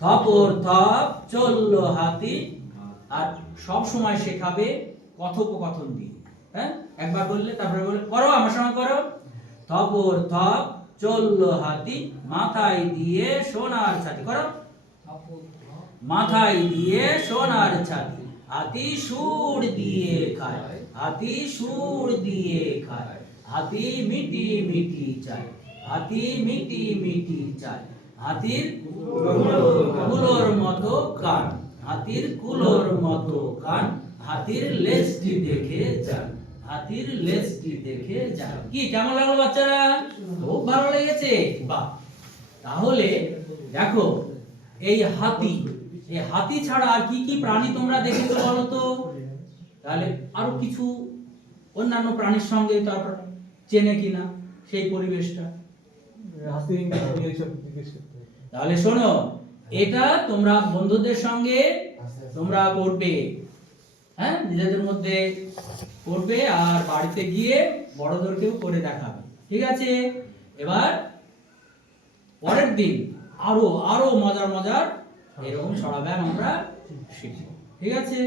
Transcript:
থপর থপ চললো হাতি। আর সব সময় শেখাবে কথোপকথন দিয়ে। হ্যাঁ, একবার বললে তারপরে বলে করো, আমার সঙ্গে করো। থপর থপ চললো হাতি, মাথায় দিয়ে সোনার ছাতি। করো, মাথায় দিয়ে সোনার ছাতি, হাতি সুর দিয়ে খায়, হাতি সুর দিয়ে খায়, হাতি মিটি মিটি চায়, হাতি মিটি মিটি চায়, হাতির কুলোর মতো কান, হাতির কুলোর মতো কান, হাতির লেজটি দেখে যান, হাতির লেজটি দেখে যান। কি কেমন লাগলো বাচ্চারা? খুব ভালো লেগেছে? বাহ। তাহলে দেখো, এই হাতি ছাড়া আর কি কি প্রাণী তোমরা দেখেছো বলো তো? তাহলে আরো কিছু অন্যান্য প্রাণীর সঙ্গে তারপর চেনে কিনা সেই পরিবেশটা। তাহলে শোনো, এটা তোমরা বন্ধুদের সঙ্গে তোমরা করবে, হ্যাঁ, নিজেদের মধ্যে করবে আর বাড়িতে গিয়ে বড়দেরকেও করে দেখাবে। ঠিক আছে? এবার পরের দিন আরো আরো মজার মজার এরকম ছড়া ব্যায়াম আমরা শিখব। ঠিক আছে?